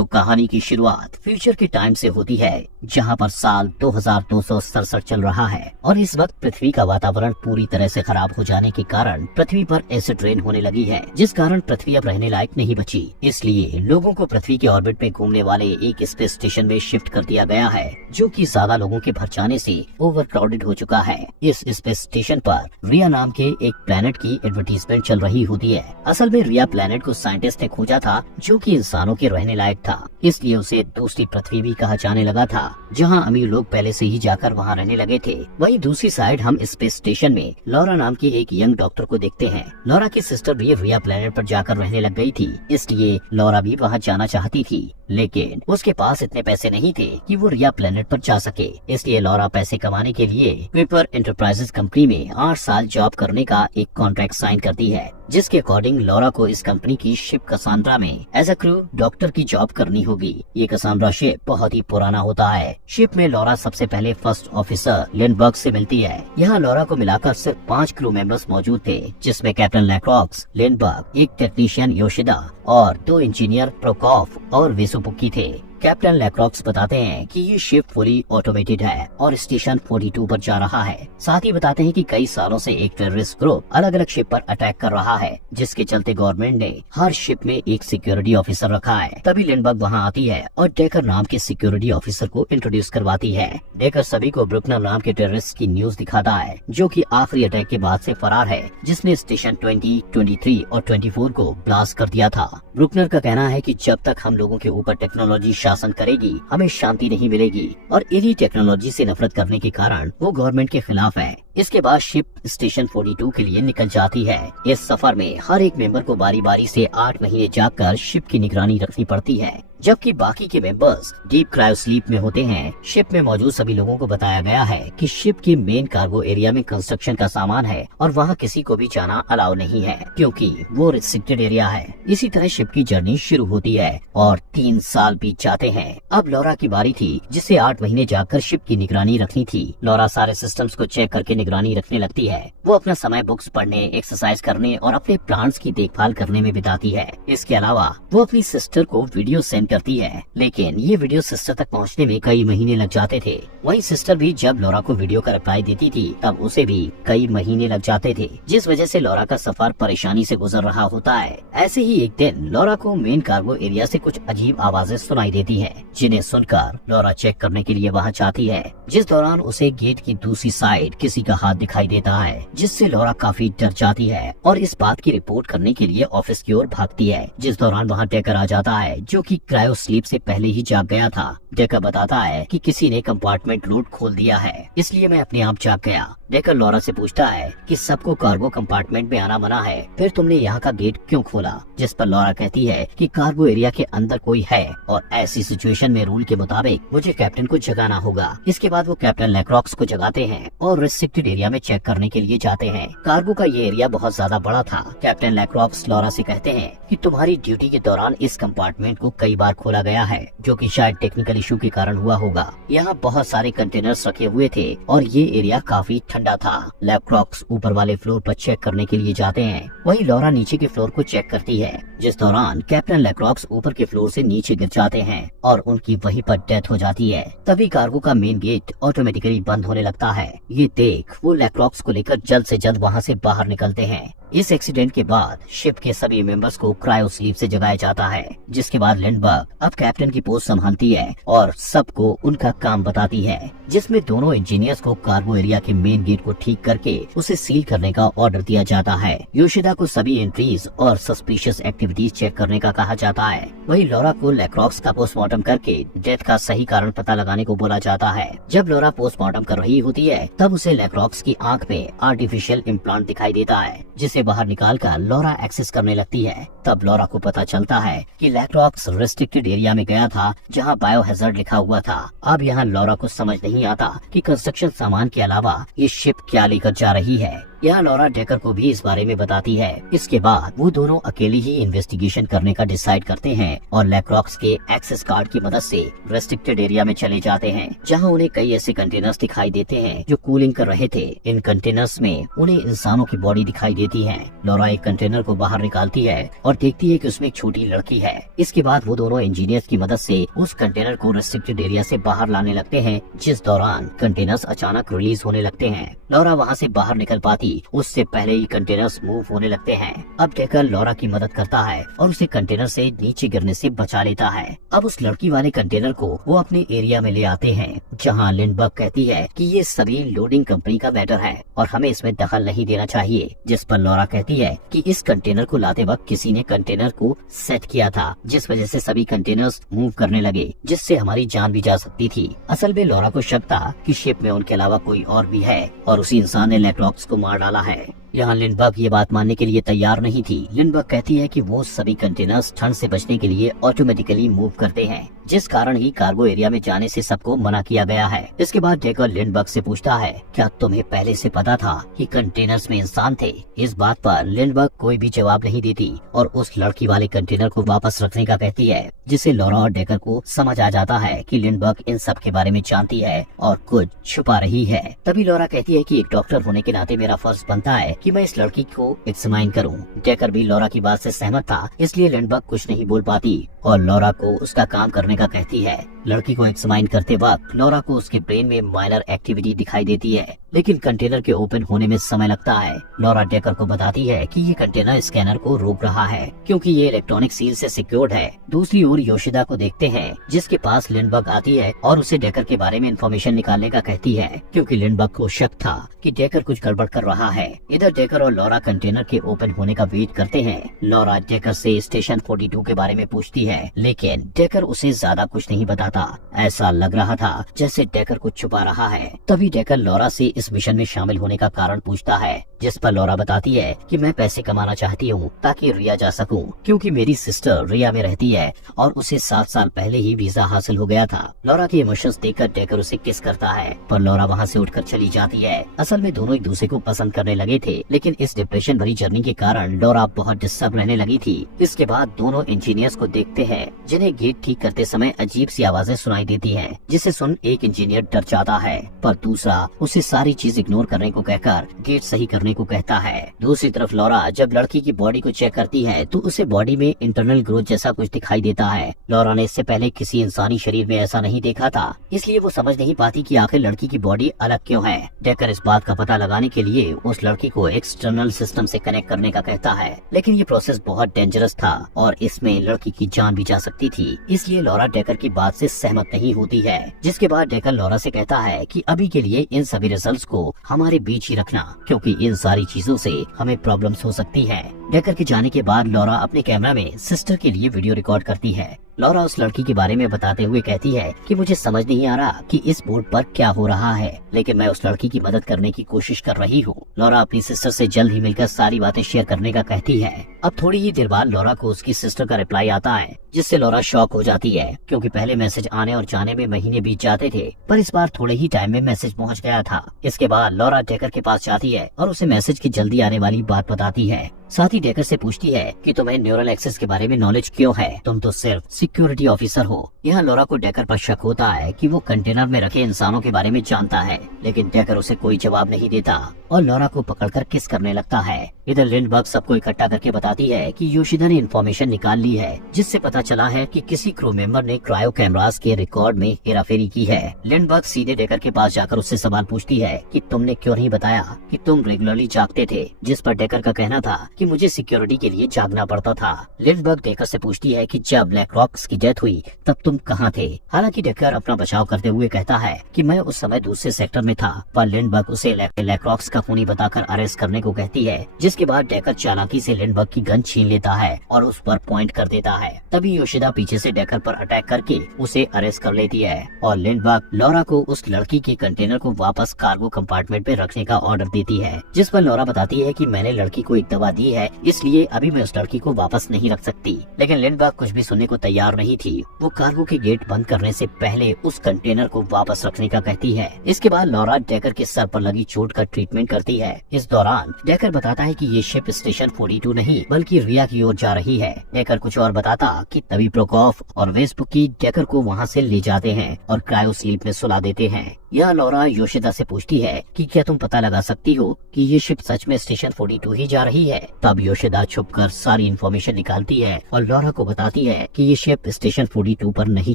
तो कहानी की शुरुआत फ्यूचर के टाइम से होती है, जहां पर साल 2267 चल रहा है और इस वक्त पृथ्वी का वातावरण पूरी तरह से खराब हो जाने के कारण पृथ्वी पर एसिड रेन होने लगी है, जिस कारण पृथ्वी अब रहने लायक नहीं बची। इसलिए लोगों को पृथ्वी के ऑर्बिट में घूमने वाले एक स्पेस स्टेशन में शिफ्ट कर दिया गया है, जो कि ज्यादा लोगों के भर जाने से ओवर क्राउडेड हो चुका है। इस स्पेस स्टेशन पर रिया नाम के एक प्लेनेट की एडवर्टीजमेंट चल रही होती है। असल में रिया प्लेनेट को साइंटिस्ट ने खोजा था, जो कि इंसानों के रहने लायक था, इसलिए उसे दूसरी पृथ्वी भी कहा जाने लगा था, जहां अमीर लोग पहले से ही जाकर वहां रहने लगे थे। वहीं दूसरी साइड हम स्पेस स्टेशन में लॉरा नाम की एक यंग डॉक्टर को देखते हैं। लॉरा की सिस्टर भी रिया प्लेनेट पर जाकर रहने लग गई थी, इसलिए लॉरा भी वहां जाना चाहती थी, लेकिन उसके पास इतने पैसे नहीं थे कि वो रिया प्लेनेट पर जा सके। इसलिए लॉरा पैसे कमाने के लिए पेपर एंटरप्राइजेस कंपनी में 8 साल जॉब करने का एक कॉन्ट्रैक्ट साइन करती है, जिसके अकॉर्डिंग लॉरा को इस कंपनी की शिप कसांड्रा में एज अ क्रू डॉक्टर की जॉब करनी होगी। ये कसांड्रा शिप बहुत ही पुराना होता है। शिप में लॉरा सबसे पहले फर्स्ट ऑफिसर लिंडबर्ग से मिलती है। यहाँ लॉरा को मिलाकर सिर्फ 5 क्रू मेंबर्स मौजूद थे, जिसमें कैप्टन लैक्रॉक्स, लिंडबर्ग, एक टेक्नीशियन योशिदा और 2 इंजीनियर प्रोकॉफ और वेसुपुकी थे। कैप्टन लैक्रॉक्स बताते हैं कि ये शिप फुली ऑटोमेटेड है और स्टेशन 42 पर जा रहा है। साथ ही बताते हैं कि कई सालों से एक टेररिस्ट ग्रुप अलग अलग शिप पर अटैक कर रहा है, जिसके चलते गवर्नमेंट ने हर शिप में एक सिक्योरिटी ऑफिसर रखा है। तभी लिंडबर्ग वहां आती है और डेकर नाम के सिक्योरिटी ऑफिसर को इंट्रोड्यूस करवाती है। डेकर सभी को ब्रुकनर नाम के टेररिस्ट की न्यूज दिखाता है, जो कि आखिरी अटैक के बाद से फरार है, जिसने स्टेशन 20, 23 और 24 को ब्लास्ट कर दिया था। ब्रुकनर का कहना है कि जब तक हम लोगों के ऊपर टेक्नोलॉजी शासन करेगी, हमें शांति नहीं मिलेगी और इन्हीं टेक्नोलॉजी से नफरत करने के कारण वो गवर्नमेंट के खिलाफ है। इसके बाद शिप स्टेशन 42 के लिए निकल जाती है। इस सफर में हर एक मेंबर को बारी बारी से 8 महीने जागकर शिप की निगरानी रखनी पड़ती है, जबकि बाकी के मेंबर्स डीप क्रायो स्लीप में होते हैं। शिप में मौजूद सभी लोगों को बताया गया है कि शिप के मेन कार्गो एरिया में कंस्ट्रक्शन का सामान है और वहां किसी को भी जाना अलाउ नहीं है, क्योंकि वो रिस्ट्रिक्टेड एरिया है। इसी तरह शिप की जर्नी शुरू होती है और 3 साल बीत जाते हैं। अब लॉरा की बारी थी, जिसे 8 महीने जाकर शिप की निगरानी रखनी थी। लॉरा सारे सिस्टम्स को चेक करके निगरानी रखने लगती है। वो अपना समय बुक्स पढ़ने, एक्सरसाइज करने और अपने प्लांट्स की देखभाल करने में बिताती है। इसके अलावा वो अपनी सिस्टर को वीडियो सेंड करती है, लेकिन ये वीडियो सिस्टर तक पहुंचने में कई महीने लग जाते थे। वहीं सिस्टर भी जब लॉरा को वीडियो का रिप्लाई देती थी, तब उसे भी कई महीने लग जाते थे, जिस वजह से लॉरा का सफर परेशानी से गुजर रहा होता है। ऐसे ही एक दिन लॉरा को मेन कार्गो एरिया से कुछ अजीब आवाजें सुनाई देती है, जिन्हें सुनकर लॉरा चेक करने के लिए वहाँ जाती है, जिस दौरान उसे गेट की दूसरी साइड किसी का हाथ दिखाई देता है, जिससे लॉरा काफी डर जाती है और इस बात की रिपोर्ट करने के लिए ऑफिस की ओर भागती है। जिस दौरान वहाँ डेकर आ जाता है, जो कि क्रायो स्लीप से पहले ही जाग गया था। डेकर बताता है कि किसी ने कंपार्टमेंट लूट खोल दिया है, इसलिए मैं अपने आप जाग गया। डेकर लॉरा से पूछता है कि सबको कार्गो कंपार्टमेंट में आना मना है, फिर तुमने यहाँ का गेट क्यों खोला? जिस पर लॉरा कहती है कि कार्गो एरिया के अंदर कोई है और ऐसी सिचुएशन में रूल के मुताबिक मुझे कैप्टन को जगाना होगा। इसके बाद वो कैप्टन लैक्रॉक्स को जगाते हैं और रिस्ट्रिक्टेड एरिया में चेक करने के लिए जाते हैं। कार्गो का ये एरिया बहुत ज्यादा बड़ा था। कैप्टन लैक्रॉक्स लॉरा से कहते हैं कि तुम्हारी ड्यूटी के दौरान इस कंपार्टमेंट को कई बार खोला गया है, जो कि शायद टेक्निकल इशू के कारण हुआ होगा। यहाँ बहुत सारे कंटेनर्स रखे हुए थे और ये एरिया काफी ठंडा था। लैक्रॉक्स ऊपर वाले फ्लोर पर चेक करने के लिए जाते हैं, वहीं लॉरा नीचे के फ्लोर को चेक करती है, जिस दौरान कैप्टन लैक्रॉक्स ऊपर के फ्लोर से नीचे गिर जाते हैं और उनकी वहीं पर डेथ हो जाती है। तभी कार्गो का मेन गेट ऑटोमेटिकली बंद होने लगता है। ये देख वो लैक्रॉक्स को लेकर जल्द से जल्द वहाँ से बाहर निकलते हैं। इस एक्सीडेंट के बाद शिप के सभी मेंबर्स को क्रायो स्लीप से जगाया जाता है, जिसके बाद लिंडबर्ग अब कैप्टन की पोस्ट संभालती है और सबको उनका काम बताती है, जिसमें दोनों इंजीनियर्स को कार्गो एरिया के मेन गेट को ठीक करके उसे सील करने का ऑर्डर दिया जाता है। योशिदा को सभी एंट्रीज और सस्पिशियस एक्टिविटीज चेक करने का कहा जाता है। वहीं लॉरा को लैक्रॉक्स का पोस्टमार्टम करके डेथ का सही कारण पता लगाने को बोला जाता है। जब लॉरा पोस्टमार्टम कर रही होती है, तब उसे लैक्रॉक्स की आंख में आर्टिफिशियल इम्प्लांट दिखाई देता है, जिसे बाहर निकालकर लॉरा एक्सेस करने लगती है। तब लॉरा को पता चलता है कि लैक्रॉक्स रिस्ट्रिक्टेड एरिया में गया था, जहां बायोहैजार्ड लिखा हुआ था। अब यहाँ लॉरा को समझ नहीं आता कि कंस्ट्रक्शन सामान के अलावा ये शिप क्या लेकर जा रही है। यहाँ लॉरा डेकर को भी इस बारे में बताती है। इसके बाद वो दोनों अकेले ही इन्वेस्टिगेशन करने का डिसाइड करते हैं और लैक्रॉक्स के एक्सेस कार्ड की मदद से रेस्ट्रिक्टेड एरिया में चले जाते हैं, जहाँ उन्हें कई ऐसे कंटेनर्स दिखाई देते हैं जो कूलिंग कर रहे थे। इन कंटेनर्स में उन्हें इंसानों की बॉडी दिखाई देती है। लॉरा एक कंटेनर को बाहर निकालती है और देखती है कि उसमें एक छोटी लड़की है। इसके बाद वो दोनों इंजीनियर्स की मदद से उस कंटेनर को रेस्ट्रिक्टेड एरिया से बाहर लाने लगते हैं, जिस दौरान कंटेनर्स अचानक रिलीज होने लगते हैं। लॉरा वहाँ से बाहर निकल पाती उससे पहले ही कंटेनर्स मूव होने लगते हैं। अब डेकर लॉरा की मदद करता है और उसे कंटेनर से नीचे गिरने से बचा लेता है। अब उस लड़की वाले कंटेनर को वो अपने एरिया में ले आते हैं, जहाँ लिंडबर्ग कहती है कि ये सभी लोडिंग कंपनी का मैटर है और हमें इसमें दखल नहीं देना चाहिए, जिस पर लॉरा कहती है कि इस कंटेनर को लाते वक्त किसी ने कंटेनर को सेट किया था, जिस वजह से सभी कंटेनर्स मूव करने लगे, जिससे हमारी जान भी जा सकती थी। असल में लॉरा को शक था कि शिप में उनके अलावा कोई और भी है और उसी इंसान ने लैक्रॉक्स को मार डाला है। यहाँ लिंडबर्ग ये बात मानने के लिए तैयार नहीं थी। लिंडबर्ग कहती है कि वो सभी कंटेनर्स ठंड से बचने के लिए ऑटोमेटिकली मूव करते हैं, जिस कारण ही कार्गो एरिया में जाने से सबको मना किया गया है। इसके बाद डेकर लिंडबर्ग से पूछता है, क्या तुम्हें पहले से पता था कि कंटेनर्स में इंसान थे? इस बात पर लिंडबर्ग कोई भी जवाब नहीं देती और उस लड़की वाले कंटेनर को वापस रखने का कहती है, जिससे लॉरा और डेकर को समझ आ जाता है कि लिंडबर्ग इन सब के बारे में जानती है और कुछ छुपा रही है। तभी लॉरा कहती है कि एक डॉक्टर होने के नाते मेरा फर्ज बनता है कि मैं इस लड़की को एग्जामिन करूं। डेकर भी लॉरा की बात से सहमत था, इसलिए लिंडबर्ग कुछ नहीं बोल पाती और लॉरा को उसका काम करने का कहती है। लड़की को एग्जामिन करते वक्त लॉरा को उसके ब्रेन में माइनर एक्टिविटी दिखाई देती है, लेकिन कंटेनर के ओपन होने में समय लगता है। लॉरा डेकर को बताती है कि ये कंटेनर स्कैनर को रोक रहा है क्योंकि ये इलेक्ट्रॉनिक सील से सिक्योर्ड है। दूसरी ओर योशिदा को देखते हैं, जिसके पास लिंडबर्ग आती है और उसे डेकर के बारे में इंफॉर्मेशन निकालने का कहती है, क्योंकि लिंडबर्ग को शक था कि डेकर कुछ गड़बड़ कर रहा है। इधर डेकर और लॉरा कंटेनर के ओपन होने का वेट करते हैं। लॉरा डेकर से स्टेशन 42 के बारे में पूछती है, लेकिन डेकर उसे ज्यादा कुछ नहीं बताता। ऐसा लग रहा था जैसे डेकर कुछ छुपा रहा है। तभी डेकर लॉरा से इस मिशन में शामिल होने का कारण पूछता है, जिस पर लॉरा बताती है कि मैं पैसे कमाना चाहती हूँ ताकि रिया जा सकूं, क्योंकि मेरी सिस्टर रिया में रहती है और उसे 7 साल पहले ही वीजा हासिल हो गया था। लॉरा के इमोशंस देखकर डेकर उसे किस करता है, पर लॉरा वहाँ से उठकर चली जाती है। असल में दोनों एक दूसरे को पसंद करने लगे थे, लेकिन इस डिप्रेशन भरी जर्नी के कारण लॉरा बहुत डिस्टर्ब रहने लगी थी। इसके बाद दोनों इंजीनियर्स को देखते हैं, जिन्हें गेट ठीक करते समय अजीब सी आवाजें सुनाई देती हैं, जिसे सुन एक इंजीनियर डर जाता है, पर दूसरा उसे सारी चीज इग्नोर करने को कहकर गेट सही करने को कहता है। दूसरी तरफ लॉरा जब लड़की की बॉडी को चेक करती है तो उसे बॉडी में इंटरनल ग्रोथ जैसा कुछ दिखाई देता है। लॉरा ने इससे पहले किसी इंसानी शरीर में ऐसा नहीं देखा था, इसलिए वो समझ नहीं पाती कि आखिर लड़की की बॉडी अलग क्यों है। डेकर इस बात का पता लगाने के लिए उस लड़की को एक्सटर्नल सिस्टम से कनेक्ट करने का कहता है, लेकिन ये प्रोसेस बहुत डेंजरस था और इसमें लड़की की जान भी जा सकती थी, इसलिए लॉरा डेकर की बात से सहमत नहीं होती है। जिसके बाद डेकर लॉरा से कहता है कि अभी के लिए इन सभी रिजल्ट्स को हमारे बीच ही रखना, क्योंकि इन सारी चीजों से हमें प्रॉब्लम्स हो सकती है। डेकर के जाने के बाद लॉरा अपने कैमरा में सिस्टर के लिए वीडियो रिकॉर्ड करती है। लॉरा उस लड़की के बारे में बताते हुए कहती है कि मुझे समझ नहीं आ रहा कि इस बोर्ड पर क्या हो रहा है, लेकिन मैं उस लड़की की मदद करने की कोशिश कर रही हूँ। लॉरा अपनी सिस्टर से जल्द ही मिलकर सारी बातें शेयर करने का कहती है। अब थोड़ी ही देर बाद लॉरा को उसकी सिस्टर का रिप्लाई आता है, जिससे लॉरा शॉक हो जाती है, क्योंकि पहले मैसेज आने और जाने में महीने बीत जाते थे, पर इस बार थोड़े ही टाइम में मैसेज पहुँच गया था। इसके बाद लॉरा डेकर के पास जाती है और उसे मैसेज की जल्दी आने वाली बात बताती है। साथ ही डेकर से पूछती है कि तुम्हें न्यूरल एक्सेस के बारे में नॉलेज क्यों है, तुम तो सिर्फ सिक्योरिटी ऑफिसर हो। यहाँ लॉरा को डेकर पर शक होता है कि वो कंटेनर में रखे इंसानों के बारे में जानता है, लेकिन डेकर उसे कोई जवाब नहीं देता और लॉरा को पकड़कर किस करने लगता है। इधर लिंडबर्ग सबको इकट्ठा करके बताती है कि योशिदा ने इन्फॉर्मेशन निकाल ली है, जिससे पता चला है कि किसी क्रू मेंबर ने क्रायो कैमरास के रिकॉर्ड में हेराफेरी की है। लिंडबर्ग सीधे डेकर के पास जाकर उससे सवाल पूछती है कि तुमने क्यों नहीं बताया कि तुम रेगुलरली जागते थे, जिस पर डेकर का कहना था कि मुझे सिक्योरिटी के लिए जागना पड़ता था। लिंडबर्ग डेकर से पूछती है कि जब लैक्रॉक्स की डेथ हुई तब तुम कहाँ थे। हालांकि डेकर अपना बचाव करते हुए कहता है कि मैं उस समय दूसरे सेक्टर में था, पर लिंडबर्ग उसे लैक्रॉक्स का खूनी बताकर अरेस्ट करने को कहती है। जिसके बाद डेकर चालाकी से लिंडबर्ग की गन छीन लेता है और उस पर पॉइंट कर देता है। तभी योशिदा पीछे से डेकर पर अटैक करके उसे अरेस्ट कर लेती है और लिंडबर्ग लॉरा को उस लड़की के कंटेनर को वापस कार्गो कंपार्टमेंट में रखने का ऑर्डर देती है, जिस पर लॉरा बताती है कि मैंने लड़की को एक दवा दी है, इसलिए अभी मैं उस लड़की को वापस नहीं रख सकती। लेकिन लिंडबर्ग कुछ भी सुनने को तैयार नहीं थी। वो कार्गो कार्गो के गेट बंद करने से पहले उस कंटेनर को वापस रखने का कहती है। इसके बाद लॉरा डेकर के सर पर लगी चोट का ट्रीटमेंट करती है। इस दौरान डेकर बताता है कि ये शिप स्टेशन 42 नहीं बल्कि रिया की ओर जा रही है। डेकर कुछ और बताता कि तभी प्रोकोफ और वेस्पुकी डेकर को वहाँ से ले जाते हैं और क्रायो स्लीप में सुला देते हैं। यह लॉरा योशिदा से पूछती है कि क्या तुम पता लगा सकती हो कि ये शिप सच में स्टेशन 42 ही जा रही है। तब योशिदा छुपकर सारी इन्फॉर्मेशन निकालती है और लॉरा को बताती है कि ये शिप स्टेशन 42 पर नहीं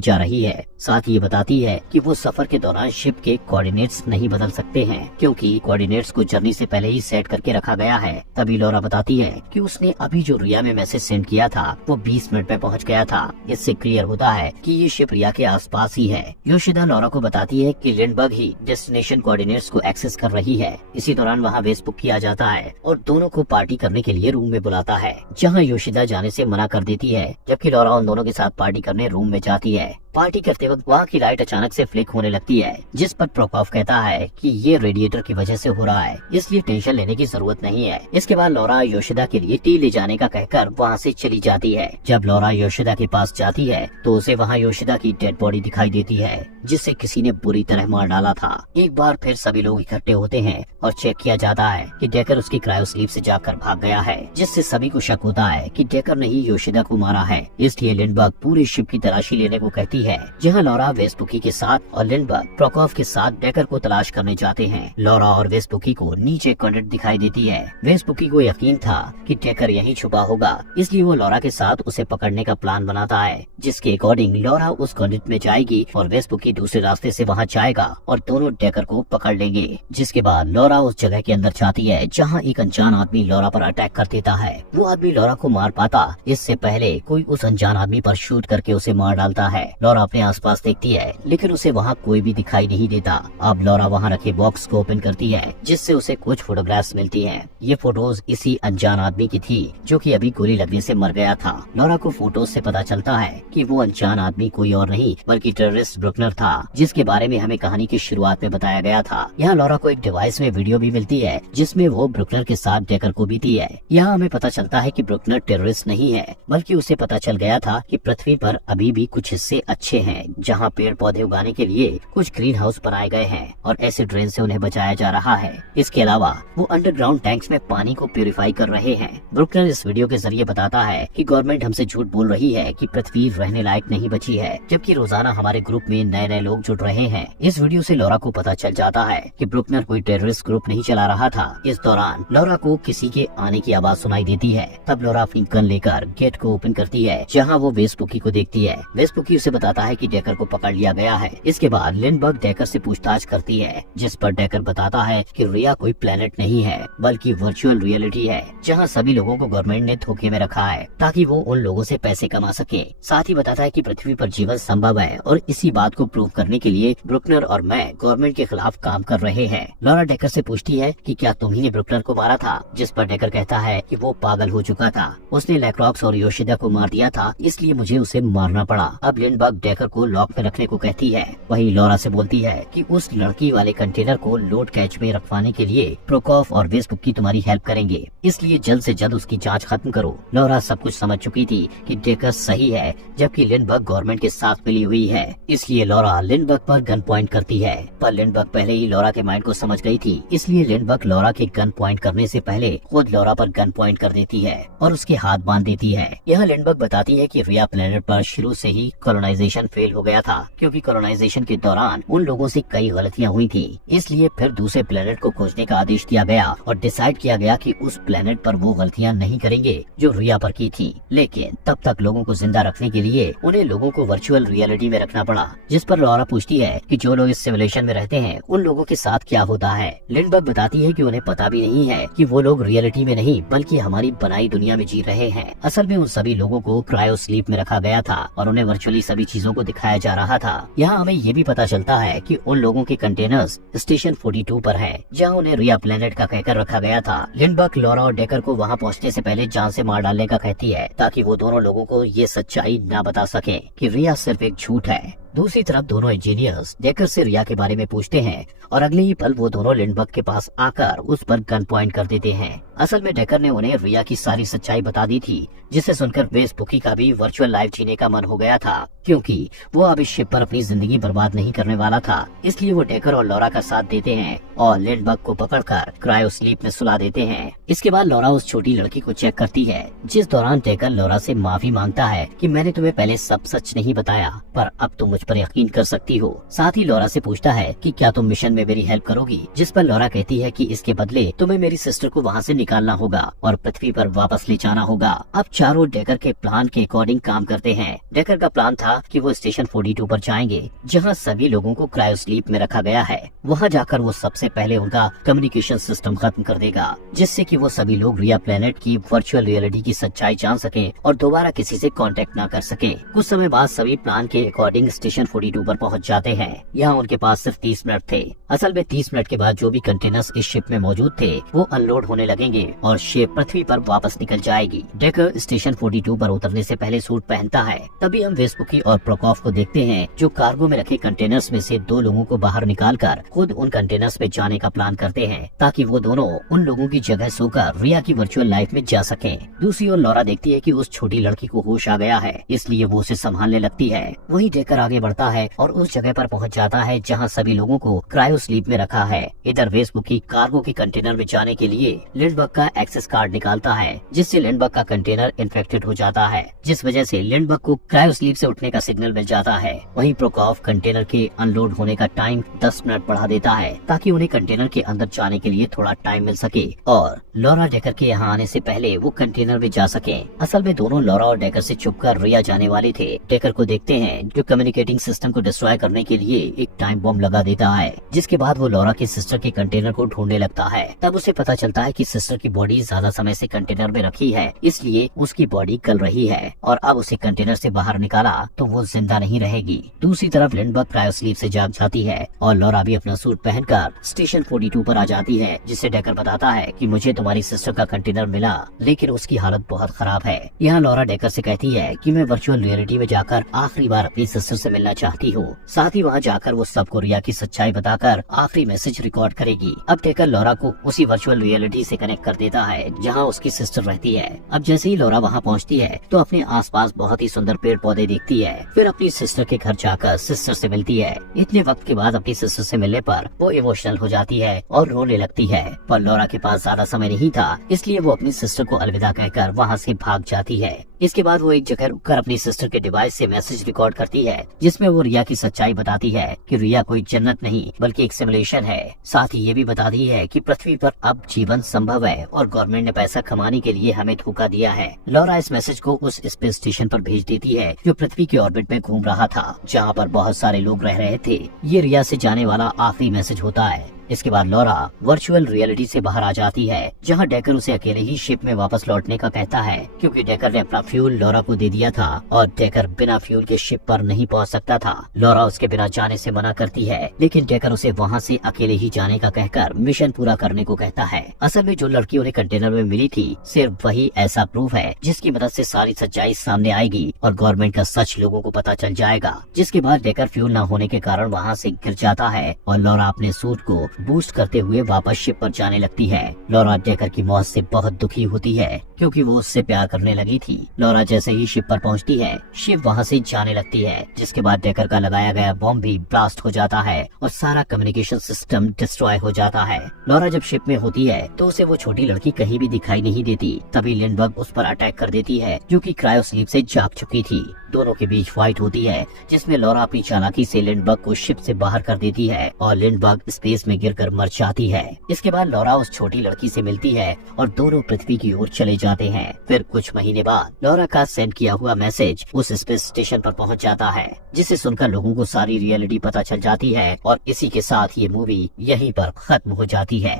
जा रही है। साथ ही ये बताती है कि वो सफर के दौरान शिप के कोऑर्डिनेट्स नहीं बदल सकते हैं क्योंकि कोऑर्डिनेट्स को जर्नी से पहले ही सेट करके रखा गया है। तभी लॉरा बताती है कि उसने अभी जो रिया में मैसेज सेंड किया था वो 20 मिनट में पहुँच गया था। इससे क्लियर होता है कि ये शिप रिया के आसपास ही है। योशिदा लॉरा को बताती है कि लिंडबर्ग ही डेस्टिनेशन कोऑर्डिनेट्स को एक्सेस कर रही है। इसी दौरान वहाँ वेस्पुकी आ जाता है और दोनों को पार्टी करने के लिए रूम में बुलाता है, जहाँ योशिदा जाने से मना कर देती है, जबकि लॉरा उन दोनों के साथ पार्टी करने रूम में जाती है। पार्टी करते वक्त वहाँ की लाइट अचानक से फ्लिक होने लगती है, जिस पर प्रोकोफ कहता है कि ये रेडिएटर की वजह से हो रहा है, इसलिए टेंशन लेने की जरूरत नहीं है। इसके बाद लॉरा योशिदा के लिए टी ले जाने का कहकर वहाँ से चली जाती है। जब लॉरा योशिदा के पास जाती है तो उसे वहाँ योशिदा की डेड बॉडी दिखाई देती है, जिसे किसी ने बुरी तरह मार डाला था। एक बार फिर सभी लोग इकट्ठे होते हैं और चेक किया जाता है कि डेकर उसकी क्रायो स्लीप से जाकर भाग गया है, जिससे सभी को शक होता है कि डेकर ने ही योशिदा को मारा है। इसलिए लिंडबर्ग पूरी शिप की तलाशी लेने को कहती है, जहां लॉरा वेस्पुकी के साथ और लिंडबर्ग प्रोकोफ के साथ डेकर को तलाश करने जाते हैं। लॉरा और वेस्पुकी को नीचे कॉर्डिनेट दिखाई देती है। वेस्पुकी को यकीन था कि डेकर यहीं छुपा होगा, इसलिए वो लॉरा के साथ उसे पकड़ने का प्लान बनाता है, जिसके अकॉर्डिंग लॉरा उस कॉर्डिनेट में जाएगी और वेस्पुकी दूसरे रास्ते से वहां जाएगा और दोनों डेकर को पकड़ लेंगे। जिसके बाद लॉरा उस जगह के अंदर जाती है जहां एक अनजान आदमी लॉरा पर अटैक कर देता है। वो आदमी लॉरा को मार पाता इससे पहले कोई उस अनजान आदमी पर शूट करके उसे मार डालता है। लॉरा अपने आसपास देखती है लेकिन उसे वहाँ कोई भी दिखाई नहीं देता। अब लॉरा वहाँ रखे बॉक्स को ओपन करती है, जिससे उसे कुछ फोटोग्राफ्स मिलती हैं। ये फोटोज इसी अनजान आदमी की थी जो कि अभी गोली लगने से मर गया था। लॉरा को फोटोज से पता चलता है कि वो अनजान आदमी कोई और नहीं बल्कि टेररिस्ट ब्रुकनर था, जिसके बारे में हमें कहानी की शुरुआत में बताया गया था। यहाँ लॉरा को एक डिवाइस में वीडियो भी मिलती है जिसमें वो ब्रुकनर के साथ डेकर को बीती है। यहाँ हमें पता चलता है कि ब्रुकनर टेररिस्ट नहीं है, बल्कि उसे पता चल गया था कि पृथ्वी पर अभी भी कुछ हिस्से अच्छे हैं जहाँ पेड़ पौधे उगाने के लिए कुछ ग्रीन हाउस बनाए गए हैं और एसिड रेन से उन्हें बचाया जा रहा है। इसके अलावा वो अंडरग्राउंड टैंक्स में पानी को प्यूरिफाई कर रहे हैं। ब्रुकनर इस वीडियो के जरिए बताता है कि गवर्नमेंट हमसे झूठ बोल रही है कि पृथ्वी रहने लायक नहीं बची है, जबकि रोजाना हमारे ग्रुप में नए नए लोग जुड़ रहे हैं। इस वीडियो से लॉरा को पता चल जाता है कि ब्रुकनर कोई टेररिस्ट ग्रुप नहीं चला रहा था। इस दौरान लॉरा को किसी के आने की आवाज सुनाई देती है। तब लॉरा अपनी गन लेकर गेट को ओपन करती है, जहाँ वो वेस्पुकी को देखती है। वेस्पुकी उसे बताता है कि डेकर को पकड़ लिया गया है। इसके बाद लिंडबर्ग डेकर से पूछताछ करती है, जिस पर डेकर बताता है कि रिया कोई प्लेनेट नहीं है बल्कि वर्चुअल रियलिटी है, जहां सभी लोगों को गवर्नमेंट ने धोखे में रखा है ताकि वो उन लोगों से पैसे कमा सके। साथ ही बताता है कि पृथ्वी पर जीवन संभव है और इसी बात को प्रूव करने के लिए ब्रुकनर और मैं गवर्नमेंट के खिलाफ काम कर रहे हैं। लॉरा डेकर से पूछती है कि क्या तुम ही ने ब्रुकनर को मारा था, जिस पर डेकर कहता है कि वो पागल हो चुका था, उसने लैक्रॉक्स और योशिदा को मार दिया था, इसलिए मुझे उसे मारना पड़ा। अब लिंडबर्ग डेकर को लॉक में रखने को कहती है। वहीं लॉरा से बोलती है कि उस लड़की वाले कंटेनर को लोड कैच में रखवाने के लिए प्रोकोफ और वेस्पुकी तुम्हारी हेल्प करेंगे, इसलिए जल्द से जल्द उसकी जांच खत्म करो। लॉरा सब कुछ समझ चुकी थी कि डेकर सही है, जबकि लिंडबर्ग गवर्नमेंट के साथ मिली हुई है, इसलिए लॉरा लिंडबर्ग पर गन पॉइंट करती है। पर लिंडबर्ग पहले ही लॉरा के माइंड को समझ गई थी, इसलिए लिंडबर्ग लॉरा के गन पॉइंट करने से पहले खुद लॉरा पर गन पॉइंट कर देती है और उसके हाथ बांध देती है। यह लिंडबर्ग बताती है कि रिया प्लेनेट पर शुरू से ही कॉलोनाइजेशन फेल हो गया था, क्योंकि कॉलोनाइजेशन के दौरान उन लोगों से कई गलतियां हुई थी। इसलिए फिर दूसरे प्लेनेट को खोजने का आदेश दिया गया और डिसाइड किया गया कि उस प्लेनेट पर वो गलतियां नहीं करेंगे जो रिया पर की थी। लेकिन तब तक लोगों को जिंदा रखने के लिए उन्हें लोगों को वर्चुअल रियलिटी में रखना पड़ा, जिस पर लॉरा पूछती है कि जो लोग इस सिमुलेशन में रहते हैं उन लोगों के साथ क्या होता है। लिंडबर्ग बताती है कि उन्हें पता भी नहीं है कि वो लोग रियलिटी में नहीं बल्कि हमारी बनाई दुनिया में जी रहे हैं। असल में उन सभी लोगों को क्रायो स्लीप में रखा गया था और उन्हें वर्चुअली सभी चीजों को दिखाया जा रहा था। यहाँ हमें ये भी पता चलता है कि उन लोगों के कंटेनर्स स्टेशन 42 पर है, जहाँ उन्हें रिया प्लेनेट का कहकर रखा गया था। लिंडबर्ग लॉरा और डेकर को वहाँ पहुँचने से पहले जान से मार डालने का कहती है, ताकि वो दोनों लोगों को ये सच्चाई न बता सके कि रिया सिर्फ एक झूठ है। दूसरी तरफ दोनों इंजीनियर्स डेकर से रिया के बारे में पूछते हैं और अगले ही पल वो दोनों लिंडबर्ग के पास आकर उस पर गन पॉइंट कर देते हैं। असल में डेकर ने उन्हें रिया की सारी सच्चाई बता दी थी, जिसे सुनकर वेस्पुकी का भी वर्चुअल लाइफ जीने का मन हो गया था, क्योंकि वो अब इस शिप पर अपनी जिंदगी बर्बाद नहीं करने वाला था। इसलिए वो डेकर और लॉरा का साथ देते हैं और लिंडबर्ग को पकड़कर क्रायो स्लीप में सुला देते हैं। इसके बाद लॉरा उस छोटी लड़की को चेक करती है, जिस दौरान डेकर लॉरा से माफी मांगता है कि मैंने तुम्हें पहले सब सच नहीं बताया, पर अब तुम मुझ पर यकीन कर सकती हो। साथ ही लॉरा से पूछता है कि क्या तुम मिशन में मेरी हेल्प करोगी, जिस पर लॉरा कहती है कि इसके बदले तुम्हें मेरी सिस्टर को वहाँ से निकालना होगा और पृथ्वी पर वापस ले जाना होगा। अब चारों डेकर के प्लान के अकॉर्डिंग काम करते हैं। डेकर का प्लान था कि वो स्टेशन 42 पर जाएंगे, जहाँ सभी लोगों को क्रायो स्लीप में रखा गया है। वहाँ जाकर वो सबसे पहले उनका कम्युनिकेशन सिस्टम खत्म कर देगा, जिससे कि वो सभी लोग रिया प्लेनेट की वर्चुअल रियलिटी की सच्चाई जान सके और दोबारा किसी से कांटेक्ट न कर सके। कुछ समय बाद सभी प्लान के अकॉर्डिंग स्टेशन 42 पर पहुंच जाते हैं। यहाँ उनके पास सिर्फ 30 मिनट थे। असल में 30 मिनट के बाद जो भी कंटेनर्स इस शिप में मौजूद थे वो अनलोड होने लगेंगे और शिप पृथ्वी पर वापस निकल जाएगी। डेकर स्टेशन 42 पर उतरने से पहले सूट पहनता है। तभी हम वेस्पुकी और प्रोकॉफ को देखते हैं, जो कार्गो में रखे कंटेनर्स में से 2 लोगों को बाहर निकालकर खुद उन कंटेनर्स में जाने का प्लान करते हैं, ताकि वो दोनों उन लोगों की जगह सोकर रिया की वर्चुअल लाइफ में जा सकें। दूसरी ओर लॉरा देखती है कि उस छोटी लड़की को होश आ गया है, इसलिए वो उसे संभालने लगती है। वहीं डेकर आगे बढ़ता है और उस जगह पर पहुंच जाता है जहां सभी लोगों को क्रायो स्लीप में रखा है। इधर वेस्पुकी कार्गो के कंटेनर में जाने के लिए लिंडबर्ग का एक्सेस कार्ड निकालता है, जिससे लिंडबर्ग का कंटेनर इन्फेक्टेड हो जाता है, जिस वजह से लिंडबर्ग को क्रायो स्लीप से उठने का सिग्नल मिल जाता है। वहीं प्रोकॉफ कंटेनर के अनलोड होने का टाइम 10 मिनट बढ़ा देता है, ताकि उन्हें कंटेनर के अंदर जाने के लिए थोड़ा टाइम मिल सके और लॉरा डेकर के यहाँ आने से पहले वो कंटेनर में जा सके। असल में दोनों लॉरा और डेकर से छुपकर रिया जाने वाले थे। डेकर को देखते हैं, जो कम्युनिकेटिंग सिस्टम को डिस्ट्रॉय करने के लिए एक टाइम बॉम्ब लगा देता है, जिसके बाद वो लॉरा की सिस्टर के कंटेनर को ढूंढने लगता है। तब उसे पता चलता है कि सिस्टर की बॉडी ज्यादा समय से कंटेनर में रखी है, इसलिए उसकी बॉडी गल रही है और अब उसे कंटेनर से बाहर निकाला तो वो जिंदा नहीं रहेगी। दूसरी तरफ लिंडबर्ग क्रायो स्लीप से जाग जाती है और लॉरा भी अपना सूट पहनकर स्टेशन 42 पर आ जाती है, जिससे डेकर बताता है कि मुझे तुम्हारी सिस्टर का कंटेनर मिला, लेकिन उसकी हालत बहुत खराब है। यहाँ लॉरा डेकर से कहती है कि मैं वर्चुअल रियलिटी में जाकर आखिरी बार अपनी सिस्टर से मिलना चाहती हूँ। साथ ही वहाँ जाकर वो सबको रिया की सच्चाई बताकर आखिरी मैसेज रिकॉर्ड करेगी। अब डेकर लॉरा को उसी वर्चुअल रियलिटी से कनेक्ट कर देता है जहाँ उसकी सिस्टर रहती है। अब जैसे ही लॉरा वहाँ पहुँचती है तो अपने आसपास बहुत ही सुंदर पेड़ पौधे देखती है। फिर अपनी सिस्टर के घर जाकर सिस्टर से मिलती है। इतने वक्त के बाद अपनी सिस्टर से मिलने पर वो इमोशनल हो जाती है और रोने लगती है, पर लॉरा के पास ज्यादा समय नहीं था, इसलिए वो अपनी सिस्टर को अलविदा कहकर वहाँ से भाग जाती है। इसके बाद वो एक जगह रुककर अपनी सिस्टर के डिवाइस से मैसेज रिकॉर्ड करती है, जिसमें वो रिया की सच्चाई बताती है कि रिया कोई जन्नत नहीं बल्कि एक सिमुलेशन है। साथ ही ये भी बताती है कि पृथ्वी पर अब जीवन संभव है और गवर्नमेंट ने पैसा कमाने के लिए हमें धोखा दिया है। लॉरा इस मैसेज को उस स्पेस स्टेशन पर भेज देती है जो पृथ्वी के ऑर्बिट में घूम रहा था, जहाँ पर बहुत सारे लोग रह रहे थे। ये रिया से जाने वाला आखिरी मैसेज होता है। इसके बाद लॉरा वर्चुअल रियलिटी से बाहर आ जाती है, जहां डेकर उसे अकेले ही शिप में वापस लौटने का कहता है, क्योंकि डेकर ने अपना फ्यूल लॉरा को दे दिया था और डेकर बिना फ्यूल के शिप पर नहीं पहुंच सकता था। लॉरा उसके बिना जाने से मना करती है, लेकिन डेकर उसे वहां से अकेले ही जाने का कहकर मिशन पूरा करने को कहता है। असल में जो लड़की उन्हें कंटेनर में मिली थी, सिर्फ वही ऐसा प्रूफ है जिसकी मदद से सारी सच्चाई सामने आएगी और गवर्नमेंट का सच लोगों को पता चल जाएगा। जिसके बाद डेकर फ्यूल न होने के कारण वहाँ से गिर जाता है और लॉरा अपने सूट को बूस्ट करते हुए वापस शिप पर जाने लगती है। लॉरा डेकर की मौत से बहुत दुखी होती है, क्योंकि वो उससे प्यार करने लगी थी। लॉरा जैसे ही शिप पर पहुंचती है, शिप वहां से जाने लगती है, जिसके बाद डेकर का लगाया गया बॉम्ब भी ब्लास्ट हो जाता है और सारा कम्युनिकेशन सिस्टम डिस्ट्रॉय हो जाता है। लॉरा जब शिप में होती है तो उसे वो छोटी लड़की कहीं भी दिखाई नहीं देती। तभी लिंडबर्ग उस पर अटैक कर देती है, जो कि क्रायो स्लीप से जाग चुकी थी। दोनों के बीच फाइट होती है, जिसमें लॉरा अपनी चालाकी से लिंडबर्ग को शिप से बाहर कर देती है और लिंडबर्ग स्पेस में गिरकर मर जाती है। इसके बाद लॉरा उस छोटी लड़की से मिलती है और दोनों पृथ्वी की ओर चले जाते हैं। फिर कुछ महीने बाद लॉरा का सेंड किया हुआ मैसेज उस स्पेस स्टेशन पर पहुंच जाता है, जिसे सुनकर लोगों को सारी रियलिटी पता चल जाती है और इसी के साथ ये मूवी यहीं पर खत्म हो जाती है।